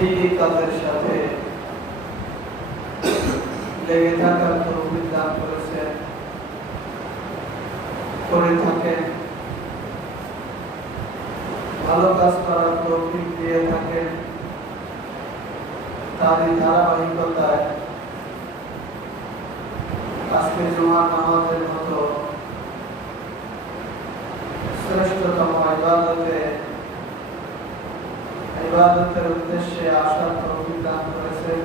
এই কাজের সাথে লেগে থাকার তৌফিক দান করেছেন, করে থাকেন, ভালো কাজ করার তৌফিক দিয়ে থাকেন। তারই ধারাবাহিকতায় আজকে জুমার নামাজের মতো শ্রেষ্ঠতম ইবাদতের উদ্দেশ্যে আসার তৌফিক দান করেছেন।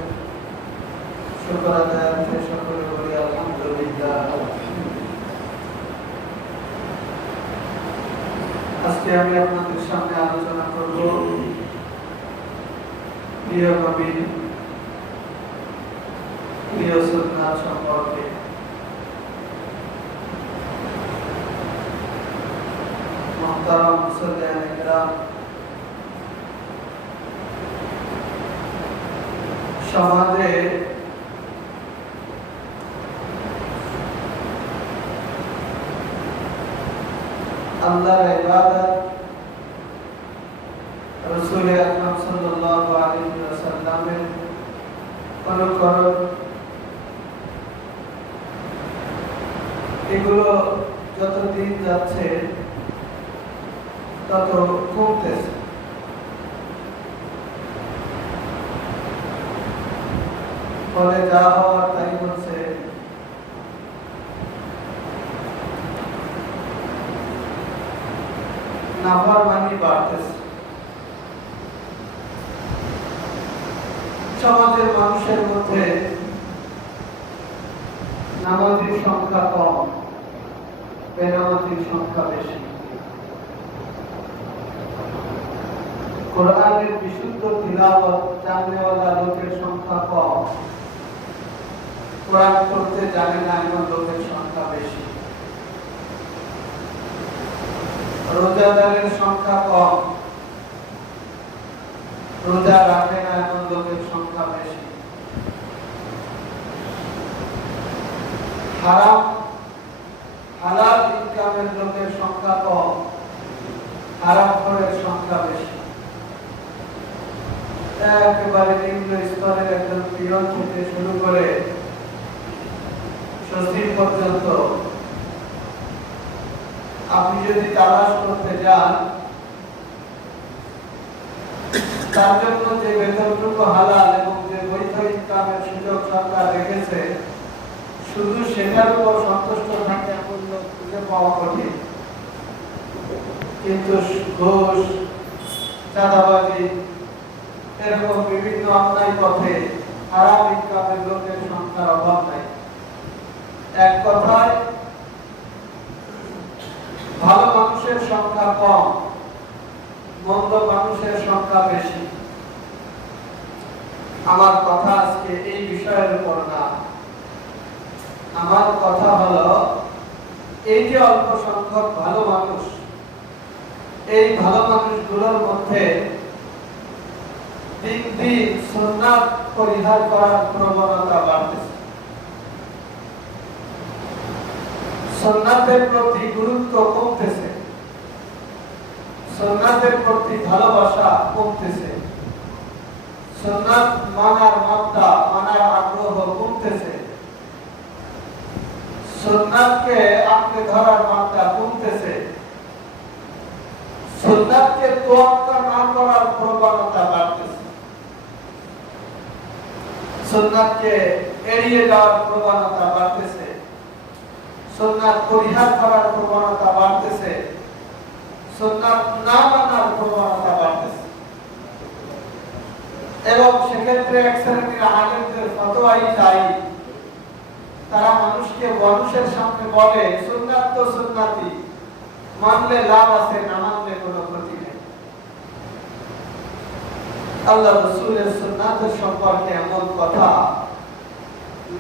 শুকর আদায়ার্থে সকলে বলি আলহামদুলিল্লাহ। আজকে আমি আপনাদের সামনে আলোচনা করব প্রিয় নবী, প্রিয় সুন্নাত সম্পর্কে। মুহতারাম মুসল্লিয়ান ইকরাম, সমাজে আল্লাহর ইবাদত রাসূল আকরাম সাল্লাল্লাহু আলাইহি ওয়াসাল্লামের অনুকরণ এগুলো যত দিন যাচ্ছে তত কমতেছে। ফলে যা হওয়ার তাই হচ্ছে, নাফরমানি বাড়তেছে। সমাজের মানুষের মধ্যে নামাজীর সংখ্যা কম, বেনামাজীর সংখ্যা বেশি। কোরআনের বিশুদ্ধ তিলাওয়াত জানেওয়ালা লোকের সংখ্যা কম, কোরআন পড়তে জানে না এমন লোকের সংখ্যা বেশি। রোজাদারের সংখ্যা কম, রোজা রাখে না এমন লোকের সংখ্যা বেশি। হালাল ইনকামের লোকের সংখ্যা কম, হারামখোরের সংখ্যা বেশি। একেবারে নিম্ন স্তরের একজন পিয়ন থেকে শুরু করে সচিব পর্যন্ত আপনি যদি তালাশ করতে যান, তার জন্য যে বেতনটুকু হালাল এবং যে বৈধ ইনকামের সুযোগ সরকার রেখেছে, শুধু সেটার উপর সন্তুষ্ট থাকে এমন লোক খুঁজে পাওয়া কঠিন। কিন্তু ঘুষ, চাঁদাবাজি, এরকম বিভিন্ন অন্যায় পথে হারাম ইনকামের লোকের সংখ্যার অভাব নাই। এক কথায় ভালো মানুষের সংখ্যা কম, মন্দ মানুষের সংখ্যা বেশি। আমার কথা আজকে এই বিষয়ের উপর না। আমার কথা হলো, এই যে অল্প সংখ্যক ভালো মানুষ, এই ভালো মানুষগুলোর মধ্যে দিন দিন সুন্নাত পরিহার করার প্রবণতা বাড়তেছে। সুন্নাতের প্রতি গুরুত্ব কমতেছে, সুন্নাতের প্রতি ভালোবাসা কমতেছে, সুন্নাত মানার মাত্রা, মানার আগ্রহ কমতেছে, সুন্নাতকে আঁকড়ে ধরার মাত্রা কমতেছে, সুন্নাতকে তোয়াক্কা না করার প্রবণতা বাড়তেছে, সুন্নাতকে এড়িয়ে যাওয়ার প্রবণতা বাড়তেছে, সুন্নাত পরিহার করার প্রবণতা বাড়তেছে, সুন্নাত না মানার প্রবণতা বাড়তেছে। এবং সেক্ষেত্রে এক শ্রেণীর আলেমদের ফতোয়াই চাই, তারা মানুষের সামনে বলে সুন্নাত তো সুন্নাতি, মানলে লাভ আছে, না মানলে কোনো ক্ষতি নেই। আল্লাহ রাসূলের সুন্নাতের সম্পর্কে এমন কথা,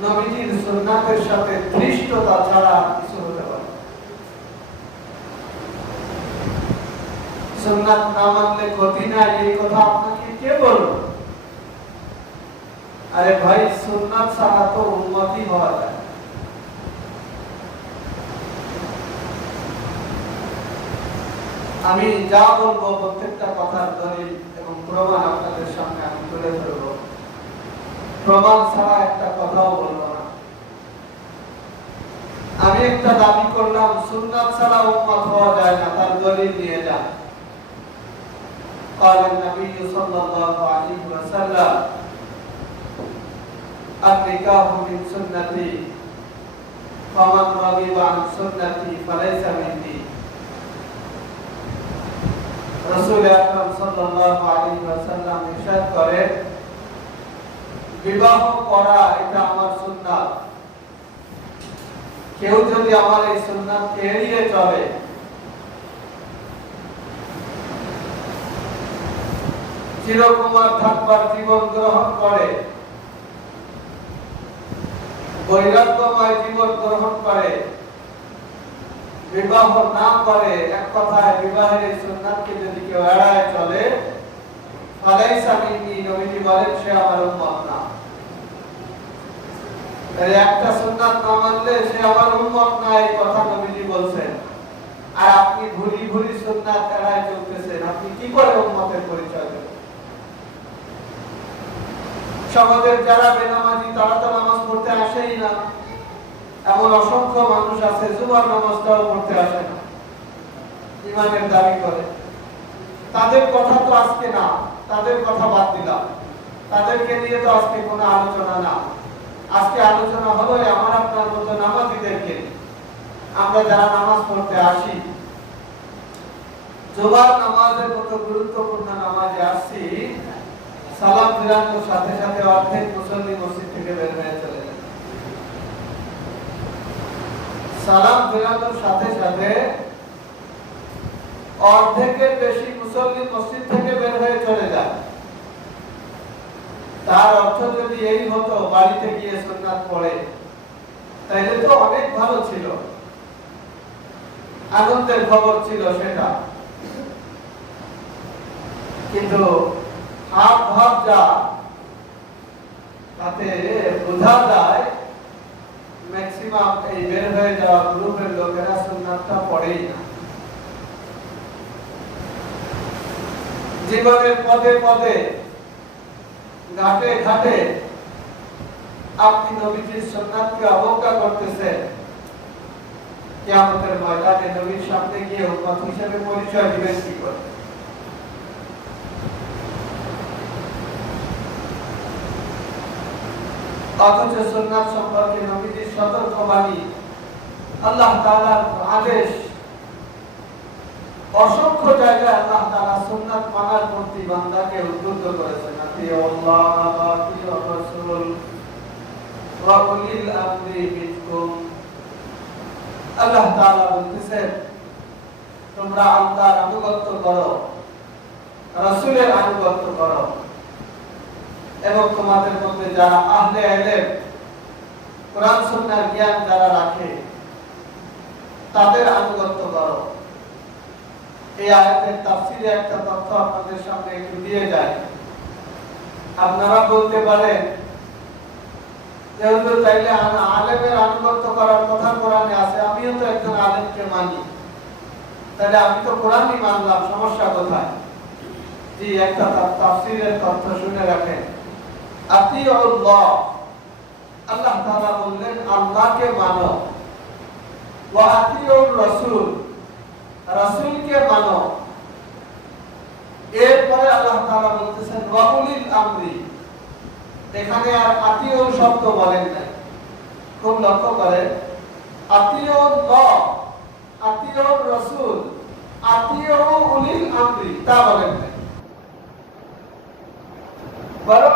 নবীজির সুন্নাতের সাথে ধৃষ্টতা ছাড়া কিছু হতে পারে। সুন্নাত না মানলে ক্ষতি নাই, এই কথা আপনাকে কে বলল? আরে ভাই, সুন্নাত ছাড়া তো উম্মতি হওয়া যায়। আমি যা বলবো প্রত্যেকটা কথার দলিল এবং প্রমাণ আপনাদের সামনে আমি তুলে প্রমাণ ছাড়া একটা কথাও বলবো না। আমি একটা দাবি করলাম সুন্নাত ছাড়া উম্মত হওয়া যায় না, তার দলিল নিয়ে যান। قال النبي صلى الله عليه وسلم النكاح من سنتي فمن رغب عن سنتي فليس مني। রাসূল আকরাম সাল্লাল্লাহু আলাইহি ওয়াসাল্লাম ইরশাদ করেন, বিবাহ করা এটা আমার সুন্নাত, কেউ যদি আমার এই সুন্নাতকে এড়িয়ে চলে, চিরকুমার থাকবার জীবন গ্রহণ করে, বৈরাগ্যময় জীবন গ্রহণ করে, বিবাহ না করে, এক কথায় বিবাহের এই সুন্নাতকে যদি কেউ এড়ায় চলে, ফালাইসা মিন্নি, নবীজি বলেন সে আমার উম্মত না। এই একটা সুন্নাত না মানলে সে আমার উম্মত না, এই কথা নবীজি বলছেন। আর আপনি ভুলি ভুলি সুন্নাত এড়ায় চলতেছেন, আপনি কি করে উম্মতের পরিচয় দেবেন? সমাজের যারা বেনামাজি তারা তো নামাজ পড়তে আসেই না, এমন অসংখ্য মানুষ আছে জুমার নামাজটাও পড়তে আসে না, ইমানের দাবি করে। তাদের কথা তো আজকে না, তাদের কথা বাদ দিলাম, তাদেরকে নিয়ে তো আজকে কোনো আলোচনা না। আজকে আলোচনা হলো আমার আপনার মতো নামাজীদেরকে, আমরা যারা নামাজ পড়তে আসি, জুমার নামাজের মতো গুরুত্বপূর্ণ নামাজে আসছি, সালাম ফিরানোর সাথে সাথে অর্ধেক মুসল্লি মসজিদ থেকে বের হয়ে চলে যায়। সালাম ফিরানোর সাথে সাথে অর্ধেকের বেশি মুসল্লি মসজিদ থেকে বের হয়ে চলে যায়। তার অর্থ যদি এই হতো বাড়িতে গিয়ে সুন্নাত পড়ে, তাইলে তো অনেক ভালো ছিল, আনন্দের খবর ছিল সেটা। কিন্তু হাত ভাব যা, তাতে বোঝা যায় ম্যাক্সিমাম এই বের হয়ে যাওয়া গ্রুপের লোকেরা সুন্নাতটা পড়েই না। জীবনের পদে পদে, ঘাটে ঘাটে আপনি নবীজির সুন্নাতকে অবজ্ঞা করতেছেন, কিয়ামতের ময়দানে নবীর সামনে গিয়ে উম্মত হিসেবে পরিচয় দিবেন কি করে? অথচ সুন্নাত সম্পর্কে নবীজির সতর্কবাণী, আল্লাহ তাআলার আদেশ, অসংখ্য জায়গায় আল্লাহ তাআলা সুন্নাত মানার প্রতি বান্দাকে উদ্বুদ্ধ করেছেন। আতিউল্লাহ ওয়া আতিউর রাসূল ওয়া উলিল আমরি মিনকুম। আল্লাহ তাআলা বলতেছেন, তোমরা আল্লাহর আনুগত্য করো, রাসূলের আনুগত্য করো, এবং তোমাদের মধ্যে যারা আহলে ইলম, কোরআন সুন্নাহর জ্ঞান যারা রাখে, তাদের আনুগত্য করো। এই আয়াতের তাফসীরে একটা তথ্য আপনাদের সামনে একটু দিয়ে যায়। আপনারা বলতে পারেন যে হুজুর তাইলে আলেমের আনুগত্য করার কথা কোরআনে আছে, আমিও তো একজন আলেমকে মানি, তাহলে আমি তো কোরআনই মানলাম, সমস্যা কোথায়? জি, একটা তাফসীরের তথ্য শুনে রাখেন। আতিউল্লাহ, আল্লাহ তাআলা বললেন আল্লাহকে মানো, ওয়া আতিউর রাসূল, রাসূলকে মানো। এরপরে আল্লাহ তাআলা বলতেছেন ওয়া উলিল আমরি, এখানে আর আতিউ শব্দ বলেন নাই, খুব লক্ষ্য করেন। আতিউল্লাহ, আতিউর রাসূল, আতিউ উলিল আমরি তা বলেন নাই, বরং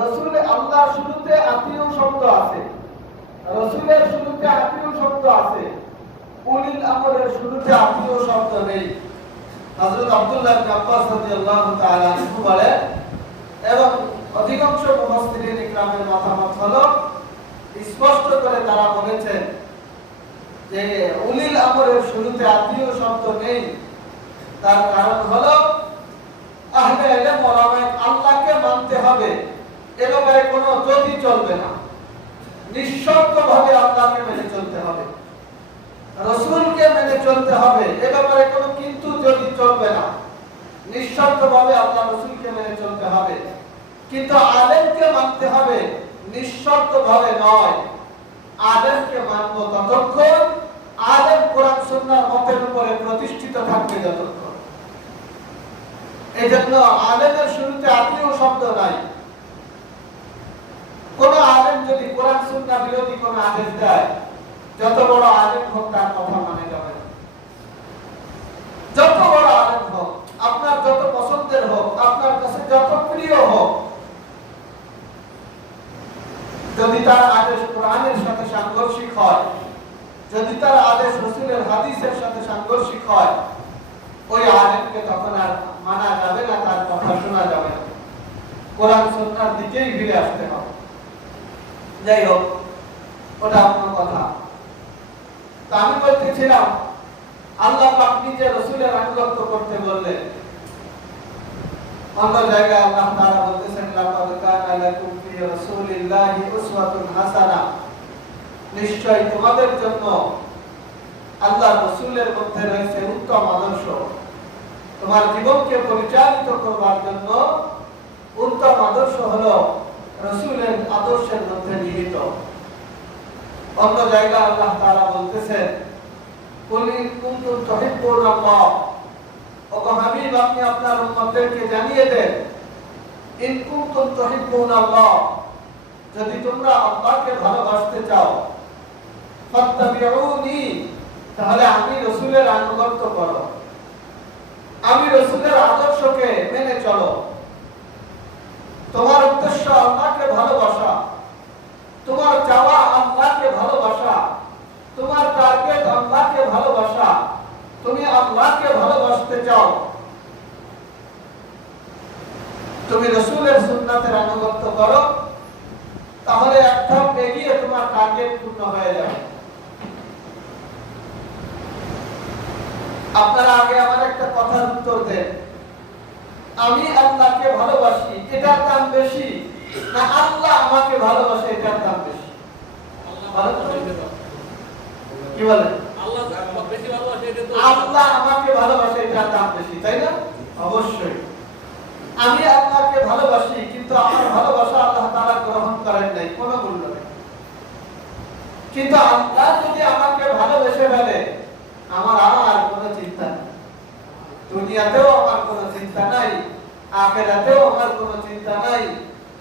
রাসূলে আল্লাহর শুরুতে আতিউ শব্দ আছে, রাসূলের শুরুতে আতিউ শব্দ আছে, উলিল আমরের শুরুতে আতিউ শব্দ নেই। হযরত আব্দুল্লাহ ইবনে আব্বাস রাদিয়াল্লাহু তাআলা আনহু বলেন, এবং অধিকাংশ মুফাসসিরিন ইকরামের মতামত হলো, স্পষ্ট করে তারা বলেছেন যে উলিল আমরের শুরুতে আতিউ শব্দ নেই। তার কারণ হলো আহলে ইলম ওলামায়ে আল্লাহকে মানতে হবে, এ ব্যাপারে কোনো যদি চলবে না, নিঃশর্তভাবে আল্লাহকে মেনে চলতে হবে, রাসূলকে মেনে চলতে হবে, এ ব্যাপারে কোনো কিন্তু যদি চলবে না, নিঃশর্তভাবে আল্লাহ রাসূলকে মেনে চলতে হবে। কিন্তু আলেমকে আলেমকে মানতে হবে, নিঃশর্তভাবে নয়। আলেমকে মানব ততক্ষণ আলেম কোরআন সুন্নাহর মতের উপরে প্রতিষ্ঠিত থাকবে যতক্ষণ। এই জন্য আলেমের শুরুতে আত্মীয় শব্দ নাই। কোন আলেম যদি কোরআন সুন্নাহ বিরোধী কোন আদেশ দেয়, যত বড় আলেম হোক তার কথা মানে যাবে না। যত বড় আলেম হোক, আপনার যত পছন্দের হোক, আপনার কাছে যত প্রিয় হোক, যদি তার আদেশ কোরআনের সাথে সাংঘর্ষিক হয়, যদি তার আদেশ রাসূলের হাদিসের সাথে সাংঘর্ষিক হয়, ওই আলেমকে তখন আর মানা যাবে না, তার কথা শোনা যাবে না। কোরআন সুন্নাহর দিকেই ফিরে আসতে হবে। যাই হোক, ওটা আপনার কথা। তা আমি বলতেছিলাম, আল্লাহ পাক নিজে রাসূলের আনুগত্য করতে বললেন। অন্য জায়গায় আল্লাহ তাআলা বলতেছেন, লাকাদ কানা লাকুম ফি রাসূলিল্লাহি উসওয়াতুন হাসানা, নিশ্চয় তোমাদের জন্য আল্লাহর রাসূলের মধ্যে রয়েছে উত্তম আদর্শ। তোমার জীবনকে পরিচালিত করবার জন্য উত্তম আদর্শ হলো রাসূলের আদর্শের মধ্যে নিহিত। অন্য জায়গায় আল্লাহ তাআলা বলতেছেন, কুল ইন কুনতুম তুহিব্বুনাল্লাহ, ওগো হাবিব আপনি আপনার উম্মতদেরকে জানিয়ে দেন, ইন কুনতুম তুহিব্বুনাল্লাহ, যদি তোমরা আল্লাহকে ভালোবাসতে চাও, ফাত্তাবিউনি, তাহলে আমি রাসূলের আনুগত্য করো, আমি রাসূলের আদর্শকে মেনে চলো। তোমার উদ্দেশ্য আল্লাহকে ভালোবাসা, তোমার চাওয়া আল্লাহকে ভালোবাসা, তোমার টার্গেট আল্লাহকে ভালোবাসা, তুমি আল্লাহকে ভালোবাসতে চাও, তুমি রাসূলের সুন্নাতের আনুগত্য করো, তাহলে এক ধাপ এগিয়ে তোমার টার্গেট পূর্ণ হয়ে যাবে। আপনারা আগে আমার একটা কথার উত্তর দেন, আমি আল্লাহকে ভালোবাসি এটার দাম বেশি না আল্লাহ আমাকে ভালোবাসে এটার দাম বেশি? কি বলেন? আল্লাহ আমাকে ভালোবাসে এটার দাম বেশি, তাই না? অবশ্যই। আমি আল্লাহকে ভালোবাসি, কিন্তু আমার ভালোবাসা আল্লাহ তাআলা গ্রহণ করেন নাই, কোনো মূল্য নেই। কিন্তু আল্লাহ যদি আমাকে ভালোবেসে ফেলে, আমার আর কোনো চিন্তা নেই। দুনিয়াতেও আমার কোনো চিন্তা নাই, আখিরাতেও আমার কোনো চিন্তা নাই,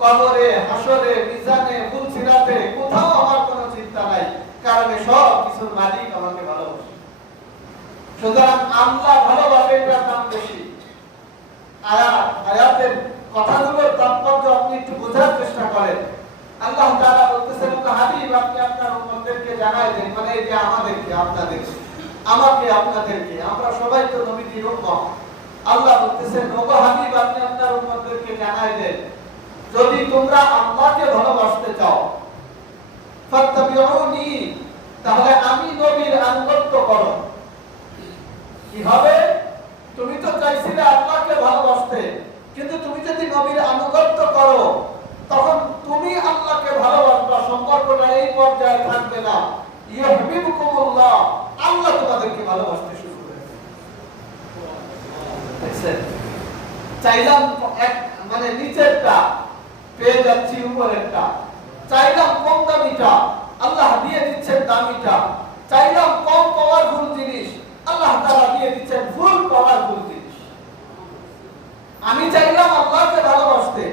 কবরে, হাসরে, মিজানে, ফুলসিরাতে কোথাও আমার কোনো চিন্তা নাই, কারণ সব কিছুর মালিক আমাকে ভালোবাসে। সুতরাং আল্লাহ ভালোবাসে এটার দাম বেশি। আয়াতের কথাগুলোর তাৎপর্য আপনি একটু বোঝার চেষ্টা করেন। আল্লাহ তাআলা বলতেছেন, হাবিব আপনি আপনার উম্মতদেরকে জানাই দেন, মানে এই যে আমাদেরকে, আপনাদেরকে, আমাকে, আপনাদেরকে, আমরা সবাই তো নবীজির উম্মত। আল্লাহ বলতেছেন, ওগো হাবিব আপনি আপনার উম্মতদেরকে জানাই দেন, যদি তোমরা আল্লাহকে ভালোবাসতে চাও, ফাত্তাবিউনি, তাহলে আমি নবীর আনুগত্য করো। কি হবে? তুমি তো চাইছিলে আল্লাহকে ভালোবাসতে, কিন্তু তুমি যদি নবীর আনুগত্য করো, তখন তুমি আল্লাহকে ভালোবাসবা, সম্পর্কটা এই পর্যায়ে থাকবে না। ইউহিব্বুকুমুল্লাহ, আল্লাহ তোমাদেরকে ভালোবাসতে শুরু করে দেবে। দেখছেন? চাইলাম এক মানে নিচেরটা, পেয়ে যাচ্ছি উপরেরটা। চাইলাম কম দামিটা, আল্লাহ দিয়ে দিচ্ছেন দামিটা। চাইলাম কম পাওয়ারফুল জিনিস, আল্লাহ তাআলা দিয়ে দিচ্ছেন ফুল পাওয়ারফুল জিনিস। আমি চাইলাম আল্লাহকে ভালোবাসতে,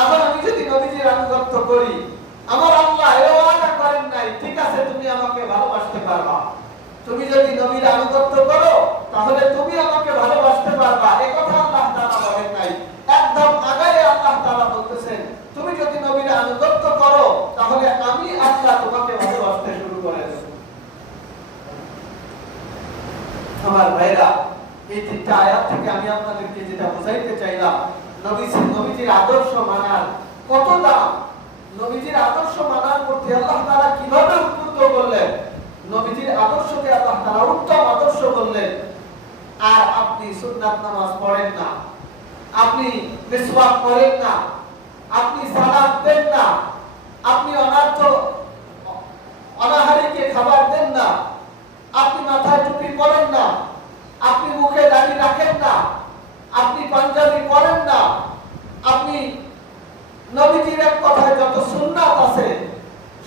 এখন আমি যদি নবীজির আনুগত্য করি, আমার আল্লাহ এও ওয়াদা করেন নাই, ঠিক আছে তুমি আমাকে ভালোবাসতে পারবা। তুমি যদি নবীর আনুগত্য করো, তাহলে তুমি আমাকে ভালোবাসতে পারবা, এই কথা আল্লাহ তাআলা বলেন নাই। একদম আগায় আল্লাহ তাআলা বলতেছেন, তুমি যদি নবীর আনুগত্য করো, তাহলে আমি আল্লাহ তোমাকে ভালোবাসতে শুরু করে দেব। আমার ভাইরা, এই তিনটা আয়াত থেকে আমি আপনাদেরকে যেটা বোঝাইতে চাইলাম, নবীজির আদর্শ মানার কত দাম, নবীজির আদর্শ মানার মধ্যে আল্লাহ তাআলা কিভাবে উদ্বুদ্ধ করলেন, নবীজির আদর্শকে আল্লাহ তাআলা উত্তম আদর্শ বললেন। আর আপনি সুন্নাত নামাজ পড়েন না, আপনি মিসওয়াক করেন না, আপনি সালাত দেন না, আপনি অনাহারীকে খাবার দেন না, আপনি মাথায় টুপি পরেন না, আপনি মুখে দাড়ি রাখেন না, আপনি পাঞ্জাবি পরেন না, আপনি নবী নবীজির এক কথায় যত সুন্নাত আছে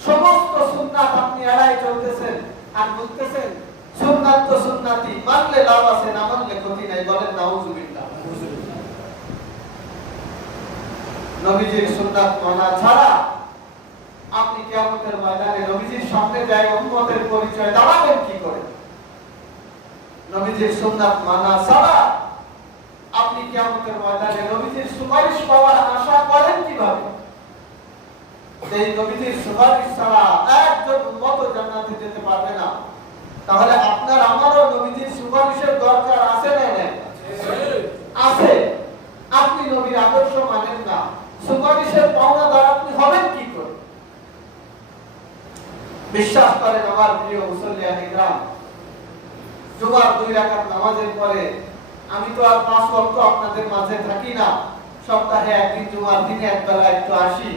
সমস্ত সুন্নাত আপনি এড়াই চলতেছেন আর বলতেছেন সুন্নাত তো সুন্নাতি, মানলে লাভ আছে না মানলে ক্ষতি নাই। বলেন নাউজুবিল্লাহ। নবীজির সুন্নাত মানা ছাড়া আপনি কিয়ামতের ময়দানে নবীজির সামনে যায় উম্মতের পরিচয় দাঁড়াবেন কি করে? নবীজির সুন্নাত মানা ছাড়া আপনি কিয়ামতের ময়দানে নবীজির সুপারিশ পাওয়ার আশা করেন কিভাবে? এই নবীজির সুপারিশ ছাড়া একজন উম্মত জান্নাতে যেতে পারবে না। তাহলে আপনার আমারও নবীজির সুপারিশের দরকার আছে না? আছে। আপনি নবীর আদর্শ মানেন না, সুপারিশের পাওনাদার আপনি হবেন কি করে? বিশ্বাস করেন আমার প্রিয় মুসল্লিয়ান ইকরাম, জুমার 2 রাকাত নামাজের পরে আমি তো আর 5 ওয়াক্ত আপনাদের মাঝে থাকি না। সপ্তাহে একদিন জুমার দিনে একবেলা একটু আসি।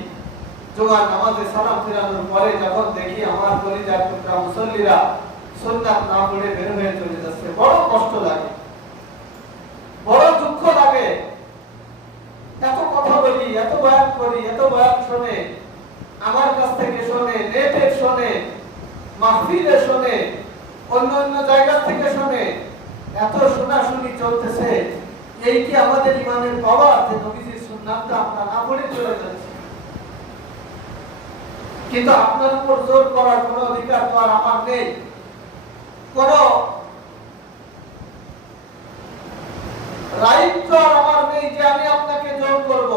জুমার নামাজে সালাম ফিরানোর পরে যখন দেখি আমার কলিজার টুকরা মুসল্লিরা সুন্নাত না পড়ে বের হয়ে চলে যাচ্ছে, বড় কষ্ট লাগে, বড় দুঃখ লাগে। এত কথা বলি, এত বয়ান করি, এত বয়ান শুনে, আমার কাছ থেকে শুনে, নেটে শুনে, মাহফিলে শুনে, অন্য অন্য জায়গা থেকে শুনে, এত শোনাশুনি চলতেছে। এই কি আমাদের ইমানের পাওয়ার যে নবীজির সুন্নাতটা আমরা না পড়ে চলে যাচ্ছি? কিন্তু আপনার উপর জোর করার কোনো অধিকার তো আর আমার নেই। কোন রাইট তো আর আমার নেই যে আমি আপনাকে জোর করব।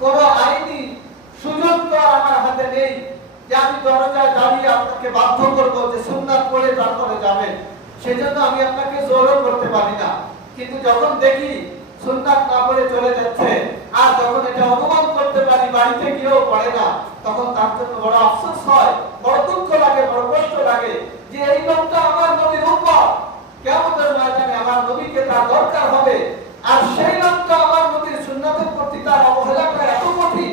কোন আইনি সুযোগ তো আর আমার হাতে নেই যে আমি দরজায় দাঁড়িয়ে আপনাকে বাধ্য করব যে সুন্নাত পড়ে তারপরে যাবেন। সেজন্য আমি আপনাকে জোরও করতে পারি না। কিন্তু যখন দেখি সুন্নাত না পড়ে চলে যাচ্ছে, আর যখন এটা অনুমান করতে পারি বাড়িতে গিয়েও পড়ে না, তখন তার জন্য বড় আফসোস হয়, বড় দুঃখ লাগে, বড় কষ্ট লাগে যে এই লোকটা আমার নবীর উম্মত, কিয়ামতের ময়দানে আমার নবীকে তার দরকার হবে, আর সেই লোকটা আমার নবীর সুন্নাতের প্রতি তার অবহেলাটা এত কঠিন,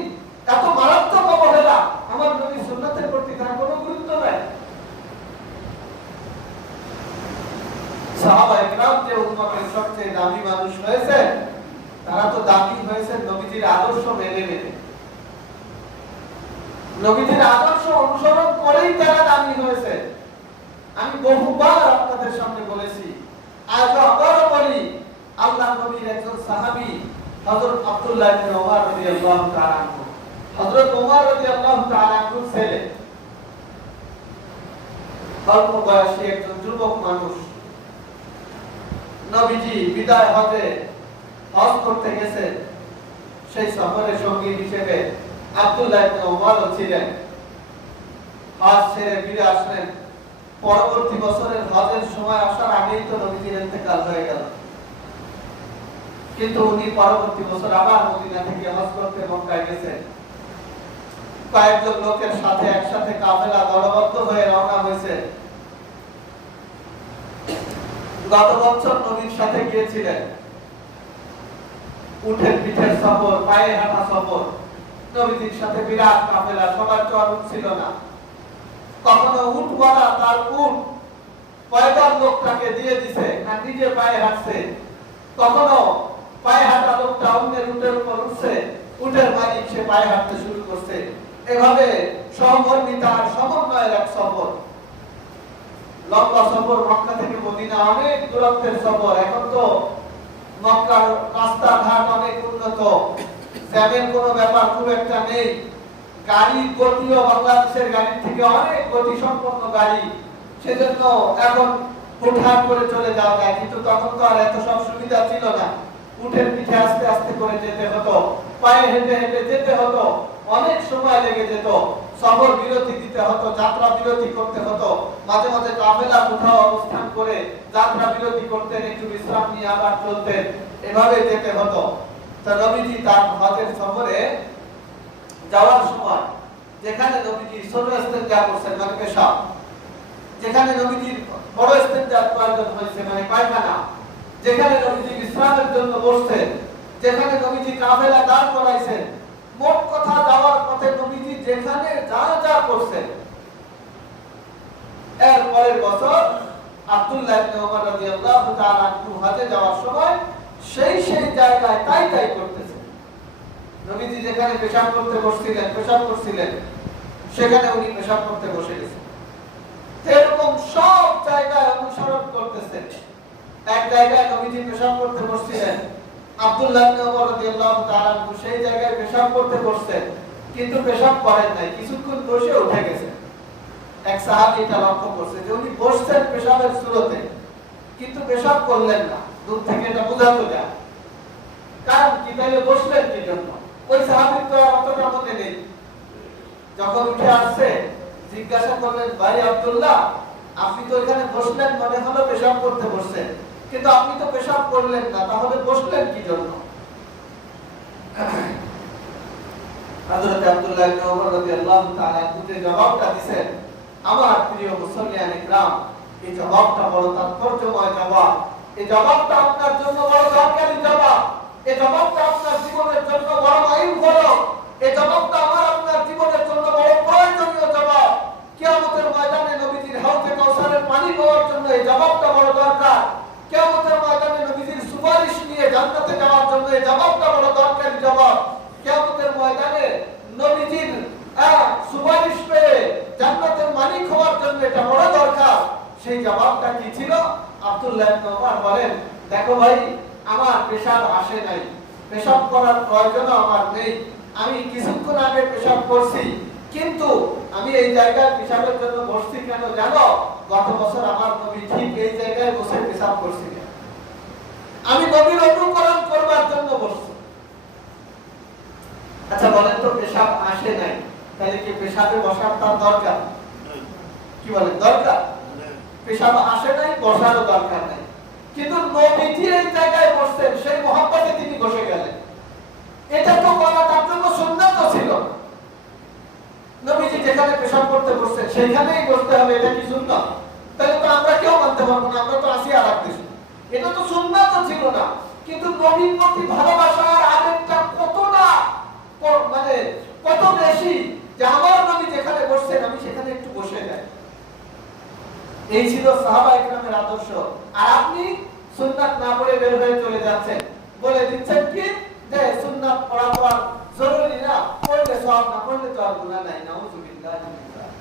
এত মারাত্মক অবহেলা, আমার নবীর সুন্নাতের প্রতি তার কোনো গুরুত্ব নাই। সাহাবায়ে কেরাম যে উম্মতের সবচেয়ে দামি মানুষ হয়েছে, তারা তো দামি হয়েছে নবীজির আদর্শ মেনে মেনে, নবীজির আদর্শ অনুসরণ করেই তারা দামি হয়েছে। আমি বহুবার আপনাদের সামনে বলেছি, আজ আবারও বলি, আল্লাহর নবীর একজন সাহাবী হযরত আব্দুল্লাহ ইবনে ওমর রাদিয়াল্লাহু তাআলা আনহু, হযরত ওমর রাদিয়াল্লাহু তাআলা আনহুর ছেলে, অল্প বয়সী একজন যুবক মানুষ। নবীজি বিদায় হজে হজ করতে গেছে, সেই সফরের সঙ্গী হিসেবে আব্দুল্লাহ ইবনে ওমরও ছিলেন। হজ ছেড়ে ফিরে আসলেন। পরবর্তী বছরের হজের সময় আসার আগেই তো নবীজির ইন্তেকাল হয়ে গেল। কিন্তু উনি পরবর্তী বছর আবার মদিনা থেকে হজ করতে মক্কায় গেছেন। কয়েকজন লোকের সাথে একসাথে কাফেলা দলবদ্ধ হয়ে রওনা হয়েছে। গত বছর নবীর সাথে গিয়েছিলেন, উঠের পিঠের সফর, পায়ে হাঁটা সফর। নবীজির সাথে বিরাট কাফেলা, সবার তো আর উঠ ছিল না। কখনো উটওয়ালা তার উট পয়দল লোকটাকে দিয়ে দিছে আর নিজে পায়ে হাঁটছে, কখনো পায়ে হাঁটা লোকটা অন্যের উটের উপর উঠছে, উটের মালিক সে পায়ে হাঁটতে শুরু করছে। এভাবে সহমর্মিতা আর সমন্বয়ের এক সফর, লম্বা সফর। মক্কা থেকে মদিনা অনেক দূরত্বের সফর। এখন তো মক্কার রাস্তাঘাট অনেক উন্নত, জ্যামের কোনো ব্যাপার খুব একটা নেই। গাড়ির গতিও বাংলাদেশের গাড়ির থেকে অনেক গতি সম্পন্ন গাড়ি, সেজন্য এখন হুটহাট করে চলে যাওয়া যায়। কিন্তু তখন তো আর এত সব সুবিধা ছিল না। উঠের পিঠে আস্তে আস্তে করে যেতে হতো, পায়ে হেঁটে হেঁটে যেতে হতো, অনেক সময় লেগে যেত। সফর বিরতি দিতে হতো, যাত্রা বিরতি করতে হতো। মাঝে মাঝে কাফেলা কোথাও অবস্থান করে যাত্রা বিরতি করতেন, একটু বিশ্রাম নিয়ে আবার চলতেন, এভাবে যেতে হতো। তা নবীজি তার হজের সফরে যাওয়ার সময় যেখানে নবীজি ছোট ইস্তেঞ্জা করছেন, মানে পেশাব, যেখানে নবীজির বড় ইস্তেঞ্জার প্রয়োজন হয়েছে, মানে পায়খানা, যেখানে নবীজি বিশ্রামের জন্য বসছেন, যেখানে নবীজি কাফেলা দাঁড় করাইছেন, মোট কথা যাওয়ার পথে নবীজি যেখানে যা যা করছেন, এর পরের বছর আব্দুল্লাহ ইবনে ওমর রাদিয়াল্লাহু তাআলা আনহু হজে যাওয়ার সময় সেই জায়গায় তাই করতেছে। নবীজি যেখানে পেশাব করতে বসছিলেন, পেশাব করছিলেন, সেখানে উনি পেশাব করতে বসে গেছেন। এরকম সব জায়গায় অনুসরণ করতেছেন। এক জায়গায় নবীজি পেশাব করতে বসছিলেন, আব্দুল্লাহ ইবনে ওমর রাদিয়াল্লাহু তাআলা সেই জায়গায় পেশাব করতে বসছেন, কিন্তু পেশাব করেন নাই, কিছুক্ষণ বসে উঠে গেছেন। এক সাহাবী এটা লক্ষ্য করছে যে উনি বসছেন পেশাবের সুরতে, কিন্তু পেশাব করলেন না। দূর থেকে এটা বোঝা যায়, কারণ কি তাইলে বসলেন কি জন্য? ওই সাহাবীর তো আর অতটা মনে নেই। যখন উঠে আসছে জিজ্ঞাসা করলেন, ভাই আব্দুল্লাহ, আপনি তো এখানে বসলেন, মনে হলো পেশাব করতে বসছেন, কিন্তু আপনি তো পেশাব করলেন না, তাহলে বসলেন কি জন্য? হযরত আব্দুল্লাহ ইবনে ওমর রাদিয়াল্লাহু তাআলা যে জবাবটা দিবেন, আমার প্রিয় মুসলমান ইকরাম, এই জবাবটা বড় তাৎপর্যময় জবাব। এই জবাবটা আপনার জন্য বড় দরকারি জবাব। এই জবাবটা আপনার জীবনের জন্য বড় আইন হলো। এই জবাবটা আমার আপনার জীবনের জন্য বড় প্রয়োজনীয় জবাব। কিয়ামতের ময়দানে নবীজির হাউজে কাউসারের পানি পাওয়ার জন্য এই জবাবটা বড় দরকার। কিয়ামতের ময়দানে নবীজির সুপারিশ নিয়ে জান্নাতে যাওয়ার জন্য এই জবাবটা বড় দরকারি জবাব। কিয়ামতের ময়দানে নবীজির সুপারিশ পেয়ে জান্নাতের মালিক হওয়ার জন্য এটা বড় দরকার। সেই জবাবটা কি ছিল? আব্দুল্লাহ ইবনে ওমর বলেন, দেখো ভাই, আমার পেশাব আসে নাই, পেশাব করার প্রয়োজন আমার নেই, আমি কিছুক্ষণ আগে পেশাব করছি, কিন্তু আমি এই জায়গায় পেশাবের জন্য বসছি কেন জানো? গত বছর আমার নবী ঠিক এই জায়গায় বসে পেশাব করছিলেন, আমি নবীর অনুকরণ করবার জন্য বসছি। আচ্ছা বলেন তো, পেশাব আসে নাই, তাহলে কি পেশাবে বসার তার দরকার? কি বলেন, দরকার? পেশাব আসে নাই, বসারও দরকার নাই, কিন্তু নবীজি এই জায়গায় বসছেন, সেই মহব্বতে তিনি বসে গেলেন। এটা তো করা তার জন্য সুন্নাত ছিল। নবীজি যেখানে পেশাব করতে বসছেন সেখানেই বসতে হবে, এটা কি সুন্নাত? তাহলে তো আমরা কেউ মানতে পারবো না, আমরা তো আসি আর রাখতেছি। এটা তো সুন্নাত ছিল না, কিন্তু নবীর প্রতি ভালোবাসার আবেগটা কতটা, মানে কত বেশি, যে আমার নবী যেখানে বসছেন আমি সেখানে একটু বসে যাই। এই ছিল সাহাবা ইকরামের আদর্শ। আর আপনি সুন্নাত না পড়ে বের হয়ে চলে যাচ্ছেন, বলে দিচ্ছেন কি যে সুন্নাত পড়া তো আর জরুরি না, পড়লে সওয়াব, না পড়লে তো আর গুনাহ নাই। নাউযুবিল্লাহি মিন যালিক,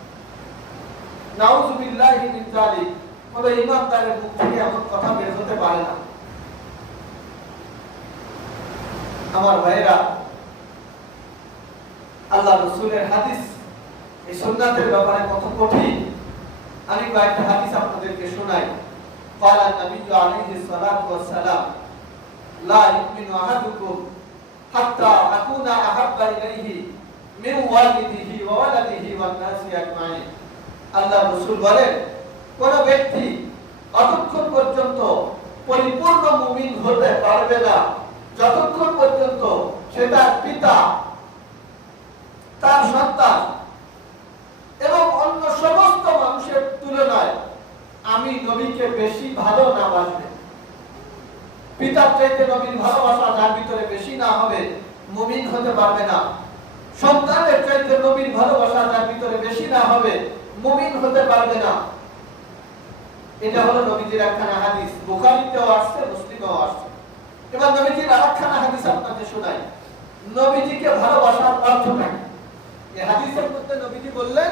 নাউযুবিল্লাহি মিন যালিক। কোন ইমানদারের মুখ থেকে এমন কথা বের হতে পারে না। আমার ভাইরা, আল্লাহ রাসূলের হাদিস এই সুন্নাতের ব্যাপারে কত কঠিন, আমি কয়েকটা হাদিস আপনাদেরকে শোনাই। قال النبي عليه الصلاة والسلام لا يؤمن أحدكم حتى أكون أحب إليه من والده وولده والناس أجمعين। আল্লাহ রাসূল বলেন, কোন ব্যক্তি ততক্ষণ পর্যন্ত পরিপূর্ণ মুমিন হতে পারবে না যতক্ষণ পর্যন্ত সে তার পিতা, তার সন্তান এবং অন্য সমস্ত মানুষের তুলনায় আমি নবীকে বেশি ভালো না বাসবে। পিতার চাইতে নবীর ভালোবাসা যার ভিতরে বেশি না হবে, মুমিন হতে পারবে না। সন্তানের চাইতে নবীর ভালোবাসা যার ভিতরে বেশি না হবে, মুমিন হতে পারবে না। এটা হলো নবীজির একখানা হাদিস, বুখারীতেও আসছে, মুসলিমেও আসছে। এবার নবীজির আরেকখানা হাদিস আপনাদের শোনাই। নবীজিকে ভালোবাসার অর্থটা কি? এই হাদিসের মধ্যে নবীজি বললেন,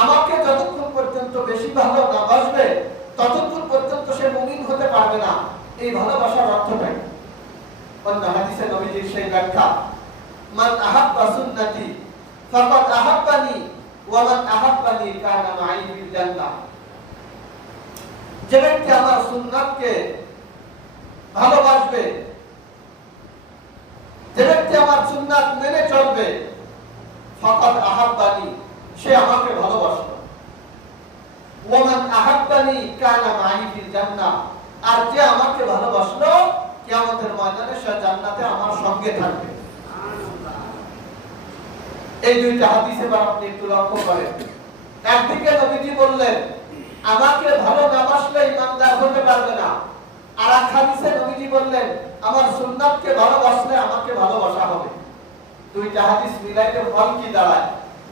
আমাকে যতক্ষণ পর্যন্ত বেশি ভালো না বাসবে ততক্ষণ পর্যন্ত সে মুমিন হতে পারবে না। এই ভালোবাসার অর্থটা কি? অন্য হাদিসে নবীজির সেই ব্যাখ্যা, মান আহাব্বা সুন্নতি ফাকাদ আহাব্বানি ওয়া মান আহাব্বানি কানা মাই ফিল জান্নাহ। যে ব্যক্তি আমার সুন্নাতকে ভালোবাসবে, যে ব্যক্তি আমার সুন্নাত মেনে চলবে, ফাকাদ আহাব্বানি, সে আমাকে ভালোবাসলো। ওয়া মান আহাব্বানি কানা মাই ফিল জান্নাহ, আর যে আমাকে ভালোবাসলো কিয়ামতের ময়দানে সে জান্নাতে আমার সঙ্গে থাকবে। এই দুইটা হাদিস এবার আপনি একটু লক্ষ্য করেন। একদিকে নবীজি বললেন, আমাকে ভালো না বাসলে ইমানদার হতে পারবে না। আর এক হাদিসে নবীজি বললেন, আমার সুন্নাতকে ভালোবাসলে আমাকে ভালোবাসা হবে। দুইটা হাদিস মিলাইলে ফল কি দাঁড়ায়?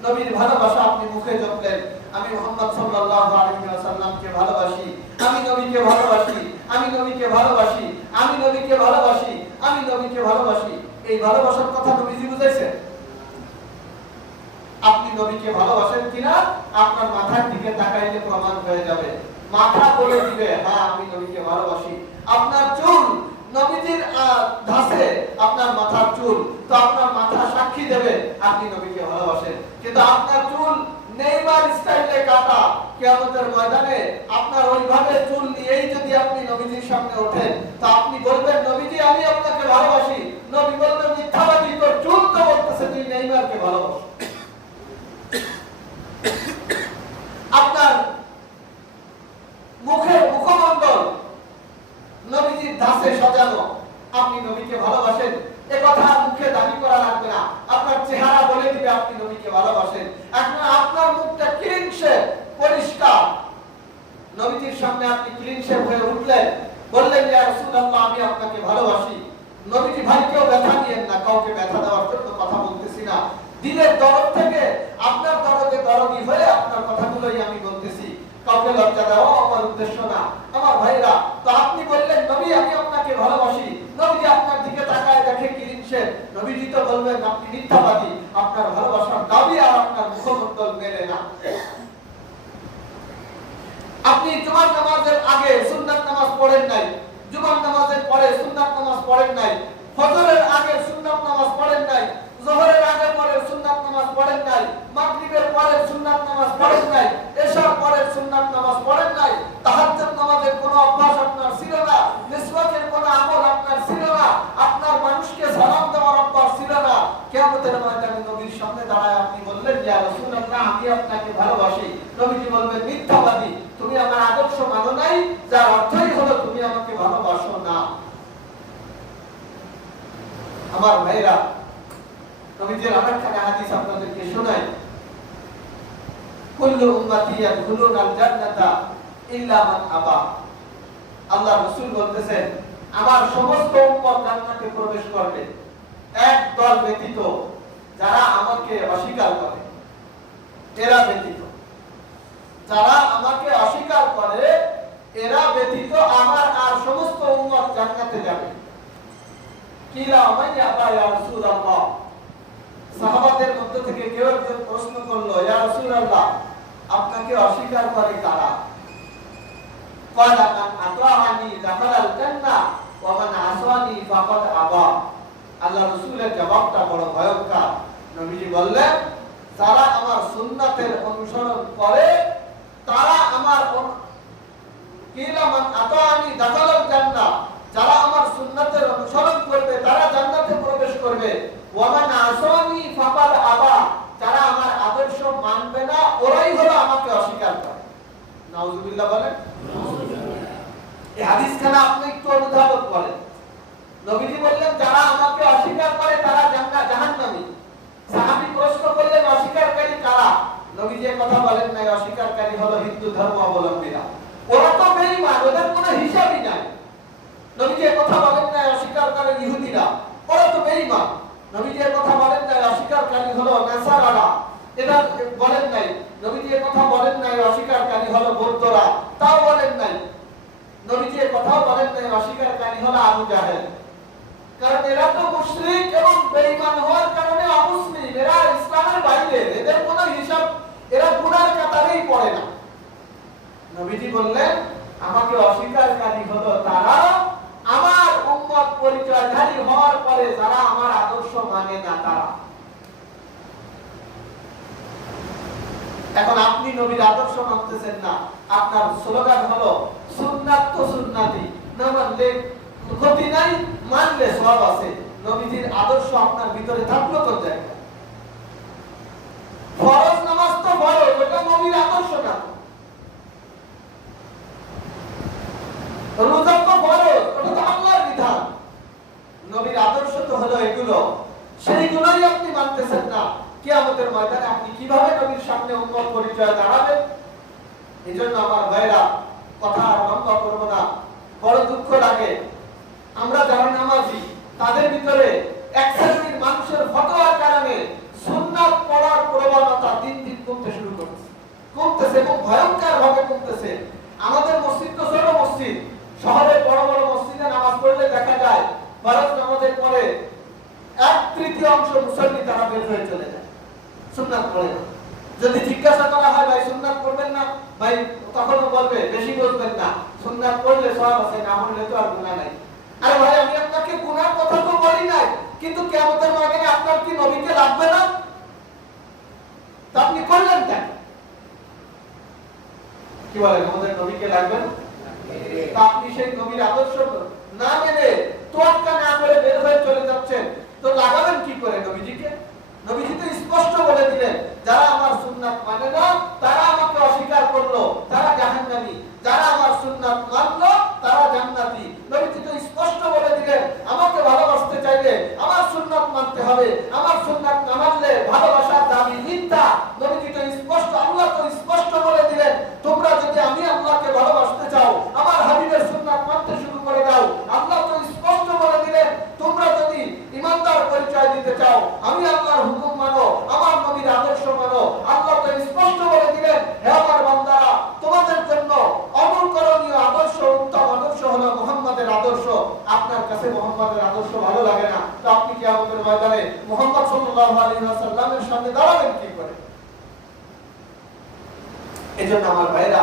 নবীর ভালোবাসা আপনি মুখে জপলেন, আমি মুহাম্মদ সাল্লাল্লাহু আলাইহি ওয়াসাল্লামকে ভালোবাসি, আমি নবীকে ভালোবাসি, আমি নবীকে ভালোবাসি, আমি নবীকে ভালোবাসি, আমি নবীকে ভালোবাসি। এই ভালোবাসার কথা নবীজি বুঝাইছেন? আপনি নবীকে ভালোবাসেন কিনা আপনার মাথার দিকে তাকাইলে প্রমাণ হয়ে যাবে। মাথা বলে দিবে হ্যাঁ আমি নবীকে ভালোবাসি। আপনার চুল নবীজির ধাসে আপনার মাথার চুল, তো আপনার মাথা সাক্ষী দেবে আপনি নবীকে ভালোবাসেন। কিন্তু আপনার চুল নেইমার স্টাইলে কাটা, কিয়ামতের ময়দানে আপনার ওইভাবে চুল নিয়েই যদি আপনি নবীজির সামনে ওঠেন তো আপনি বলবেন নবীজি আমি আপনাকে ভালোবাসি। নবী বলবেন মিথ্যাবাদী, তোর চুল তো বলতেছে তুই নেইমারকে ভালোবাসিস। আপনার মুখের মুখমণ্ডল নবীজির দাসে সাজানো, আপনি নবীকে ভালোবাসেন এ কথা মুখে দাবি করা লাগবে না, আপনার চেহারা বলে দিবে আপনি নবীকে ভালোবাসেন। এখন আপনার মুখটা ক্লিন শেভ, পরিষ্কার, নবীজির সামনে আপনি ক্লিন শেভ হয়ে উঠলেন, বললেন ইয়া রাসূলুল্লাহ আমি আপনাকে ভালোবাসি। নবীজি ভাই কেউ ব্যথা দিয়েন না, কাউকে ব্যথা দেওয়ার জন্য কথা বলতেছি না, দিলের দরদ থেকে আপনার দরদে দরদি হয়ে আপনার কথাগুলোই আমি বলতেছি, কাউকে লজ্জা দেওয়া আমার উদ্দেশ্য না। আমার ভাইরা, তো আপনি বললেন নবী আমি আপনাকে ভালোবাসি, নবীজি আপনার দিকে তাকায় দেখে ক্লিন শেভ, নবীজি তো বলবেন আপনি মিথ্যাবাদী, আপনার ভালোবাসার দাবি আর আপনার মুখমণ্ডল মেলে না। আপনি জুমার নামাজের আগে সুন্নাত নামাজ পড়েন নাই, জুমার নামাজের পরে সুন্নাত নামাজ পড়েন নাই, ফজরের আগে সুন্নাত নামাজ পড়েন নাই, যোহরের আগে পরে সুন্নাত নামাজ পড়েন নাই, মাগরিবের পরে সুন্নাত নামাজ পড়েন নাই, এশার পরে সুন্নাত নামাজ পড়েন নাই, তাহাজ্জুদ নামাজের কোনো অভ্যাস আপনার ছিল না, মিসওয়াকের কোনো আমল আপনার ছিল না, আপনার মানুষকে সালাম দেওয়ার অভ্যাস ছিল না। কিয়ামতের ময়দানে নবীর সামনে দাঁড়ায় আপনি বললেন ইয়া রাসূলুল্লাহ আমি আপনাকে ভালোবাসি, নবীজি বলবেন মিথ্যাবাদী, তুমি আমার আদর্শ মানো নাই, যার অর্থই হলো তুমি আমাকে ভালোবাসো না। আমার ভাইরা, নবীজির আরেকখানা হাদিস আপনাদেরকে শোনাই, কুল্লু উম্মতি ইয়াদখুলুনাল জান্নাতা ইল্লা মান আবা। আল্লাহ রাসূল বলতেছেন আমার সমস্ত উম্মত জান্নাতে প্রবেশ করবে এক দল ব্যতীত, যারা আমাকে অস্বীকার করে, এরা ব্যতীত। যারা আমাকে অস্বীকার করে এরা ব্যতীত আমার আর সমস্ত উম্মত জান্নাতে যাবে। কিলা মাইয়া ইয়া রাসূলুল্লাহ, সাহাবাদের মধ্যে থেকে কেউ একজন প্রশ্ন করলো ইয়া রাসূলুল্লাহ আপনাকে অস্বীকার করে কারা? ক্বালা মান আতাআনি দাখালাল জান্নাহ ওয়া মান আসানি ফাকাদ আবা। আল্লাহ রাসূলের জবাবটা বড় ভয়ঙ্কর। নবীজি বললেন যারা আমার সুন্নাতের অনুসরণ করে তারা আমার, কিলা মান আতাআনি দাখালাল জান্নাহ, যারা আমার সুন্নাতের অনুসরণ করবে তারা জান্নাতে প্রবেশ করবে, ওয়া মান আসানি ফাকাদ আবা, যারা আমার আদর্শ মানবে না ওরাই হলো আমাকে অস্বীকার করে। নাউজুবিল্লাহ বলেন। এই হাদিসখানা আপনি একটু অনুধাবন করেন। নবীজি বললেন যারা আমাকে অস্বীকার করে তারা জাহান্নামী। সাহাবী প্রশ্ন করলেন অস্বীকারকারী কারা? নবীজি কথা বলেন নাই অস্বীকারকারী হলো হিন্দু ধর্ম অবলম্বীরা, ওরা তো বেঈমান, ওদের কোনো হিসাবই নাই। নবীজি কথা বলেন নাই অস্বীকারকারী ইহুদিরা, ওরা তো বেঈমান। নবীজি কথা বলেন নাই অস্বীকারকারী হলো নাসারারা, এটা বলেন নাই। নবীজি কথা বলেন নাই অস্বীকারকারী হলো বৌদ্ধরা, তাও বলেন নাই। নবীজি কথাও বলেন নাই অস্বীকারকারী হলো আবু জাহেল, কারণ এরা তো মুশরিক এবং বেঈমান হওয়ার কারণে অমুসলিম, এরা ইসলামের বাইরে, এদের কোনো হিসাব, এরা গুনার কাতারেই পড়ে না। নবীজি বললেন আমাকে অস্বীকারকারী হলো তারা আমার উম্মত পরিচয়ধারী হওয়ার পরে যারা আমার আদর্শ মানে না তারা। এখন আপনি নবীর আদর্শ মানতেছেন না, আপনার স্লোগান হলো সুন্নাত তো সুন্নাতি, না মানলে ক্ষতি নাই, মানলে সওয়াব আছে। নবীজির আদর্শ আপনার ভিতরে থাকলো তো জায়গা। ফরজ নামাজ তো ফরজ, ওটা নবীর আদর্শ না। রোজা তো ফরজ, ওটা তো আল্লাহর বিধান। নবীর আদর্শ তো হলো এগুলো, সেইগুলোই আপনি মানতেছেন না। কিয়ামতের ময়দানে আপনি কিভাবে নবীর সামনে উম্মত পরিচয় দাঁড়াবেন? এজন্য আমার ভাইরা, কথা আর লম্বা করব না, বড় দুঃখ লাগে আমরা যারা নামাজি তাদের ভিতরে এক শ্রেণীর মানুষের ফতোয়ার কারণে সুন্নাত পড়ার প্রবণতা দিন দিন কমতে শুরু কমতেছে এবং ভয়ঙ্কর ভাবে কমতেছে। আমাদের মসজিদ তো ছোট মসজিদ, শহরে বড় বড় মসজিদে নামাজ পড়লে দেখা যায় ফরজ নামাজের পরে তারা বের হয়ে চলে যায়, সুন্নাত পড়ে না। যদি জিজ্ঞাসা করা হয় ভাই সুন্নাত পড়বেন না, ভাই তখনও বলবে বেশি বলবেন না, সুন্নাত পড়লে সওয়াব আছে, না পড়লে তো আর গুনাহ নাই। আরে ভাই আমি আপনাকে গুনার কথা তো বলি নাই, কিন্তু কিয়ামতের ময়দানে আপনার কি নবীকে লাগবে না? তা আপনি করলেন কেন? কি বলেন আমাদের নবীকে লাগবে না? তা আপনি সেই নবীর আদর্শ না মেনে তোয়াক্কা না করে বের হয়ে চলে যাচ্ছেন, তো লাগাবেন কি করে নবীজিকে? নবীজি তো স্পষ্ট বলে দিলেন, যারা আমার সুন্নাত মানে না তারা আমাকে অস্বীকার করলো, তারা জাহান্নামী, যারা আমার সুন্নাত মানলো তারা জান্নাতি। নবীজি তো স্পষ্ট বলে দিলেন, আমাকে ভালোবাসতে চাইলে আমার সুন্নাত মানতে হবে, আমার সুন্নাত না মানলে ভালোবাসার দাবি মিথ্যা। নবীজি তো স্পষ্ট, আল্লাহ তো স্পষ্ট বলে দিলেন, তোমরা যদি আমি আল্লাহকে ভালোবাসতে চাও আমার হাবিবের সুন্নাত মানতে শুরু করে দাও। আল্লাহ তো স্পষ্ট বলে দিলেন, তোমরা যদি ইমানদার পরিচয় দিতে চাও আমি আল্লাহর হুকুম মানো, আমার নবীর আদর্শ মানো। আল্লাহ তো স্পষ্ট বলে দিলেন, হে আমার বান্দারা, তোমাদের জন্য অনুকরণীয় আদর্শ, উত্তম আদর্শ হলো মুহাম্মাদের আদর্শ। আপনার কাছে মুহাম্মাদের আদর্শ ভালো লাগে না, তো আপনি কিয়ামতের ময়দানে মুহাম্মদ সাল্লাল্লাহু আলাইহি ওয়াসাল্লামের সামনে দাঁড়াবেন কি করে? এজন্য আমার ভাইরা,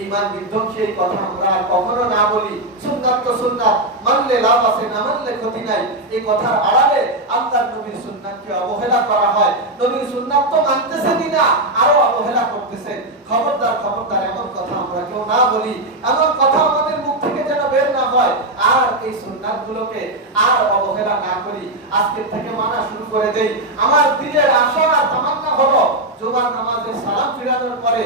ঈমান বিধ্বংসী এই কথা আমরা কখনো না বলি। সুন্নাত তো সুন্নাত, মানলে লাভ আছে, না মানলে ক্ষতি নাই। এই কথার আড়ালে আল্লাহর নবীর সুন্নাতকে অবহেলা করা হয়। নবীর সুন্নাত তো মানতেছেনই না, আরো অবহেলা করতেছেন। খবরদার খবরদার, এমন কথা আমরা কেউ না বলি, এমন কথা আমাদের মুখ থেকে যেন বের না হয়। আর এই সুন্নাতগুলোকে আর অবহেলা না করি, আজকের থেকে মানা শুরু করে দেই। আমার দিলের আশা আর তামান্না হলো জুমার নামাজের সালাম ফিরানোর পরে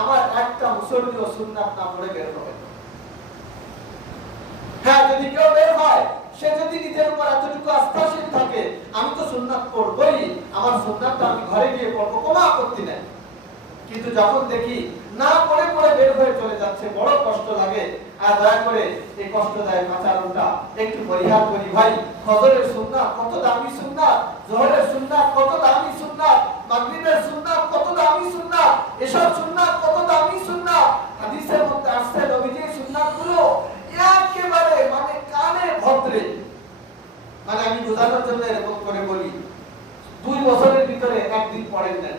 আমার একটা মুসল্লিও সুন্নাত না পড়ে বের হবে। হ্যাঁ, যদি কেউ বের হয়, সে যদি নিজের উপর এতটুকু আস্থাশীল থাকে, আমি তো সুন্নাত পড়বই, আমার সুন্নাতটা আমি ঘরে গিয়ে পড়বো, কোনো আপত্তি নেই। কিন্তু যখন দেখি না পড়ে পড়ে বের হয়ে চলে যাচ্ছে, বড় কষ্ট লাগে। আর দয়া করে এই কষ্টদায়ক আচরণটা একটু পরিহার করি ভাই। ফজরের সুন্নাত কত দামি সুন্নাত, যোহরের সুন্নাত কত দামি সুন্নাত, মাগরিবের সুন্নাত কত দামি সুন্নাত, এসব সুন্নাত কত দামি সুন্নাত। হাদিসের মধ্যে আসছে নবীজির সুন্নাতগুলো একেবারে মানে কানে ভদ্রে, মানে আমি বোঝানোর জন্য এরকম করে বলি, 2 বছরের ভিতরে একদিন পড়েন না,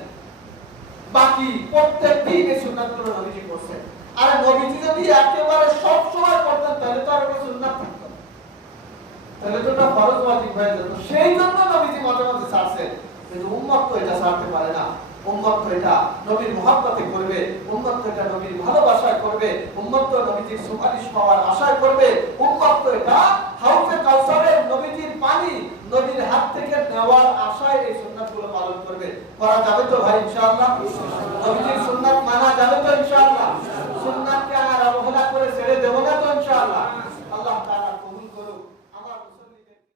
বাকি প্রত্যেক দিন এই সুন্নাতগুলো নবীজি করছেন। আর নবীজি যদি একেবারে সব সময় পড়তেন তাহলে তো আর কোনো সুন্নাত থাকতো না, তাহলে তো এটা ফরজ ওয়াজিব হয়ে যেত। সেই জন্য নবীজি মাঝে মাঝে ছাড়ছেন, কিন্তু উম্মত তো এটা ছাড়তে পারে না। উম্মত তো এটা নবীর মুহাব্বতে করবে, উম্মত তো এটা নবীর ভালোবাসায় করবে, উম্মত তো নবীজির সুপারিশ পাওয়ার আশায় করবে, উম্মত তো এটা হাউজে কাউসারের নবীজির পানি নবীর হাত থেকে নেওয়ার আশায় এই সুন্নাতগুলো পালন করবে। করা যাবে তো ভাই ইনশাআল্লাহ? নবীজির সুন্নাত মানা যাবে তো ইনশাআল্লাহ?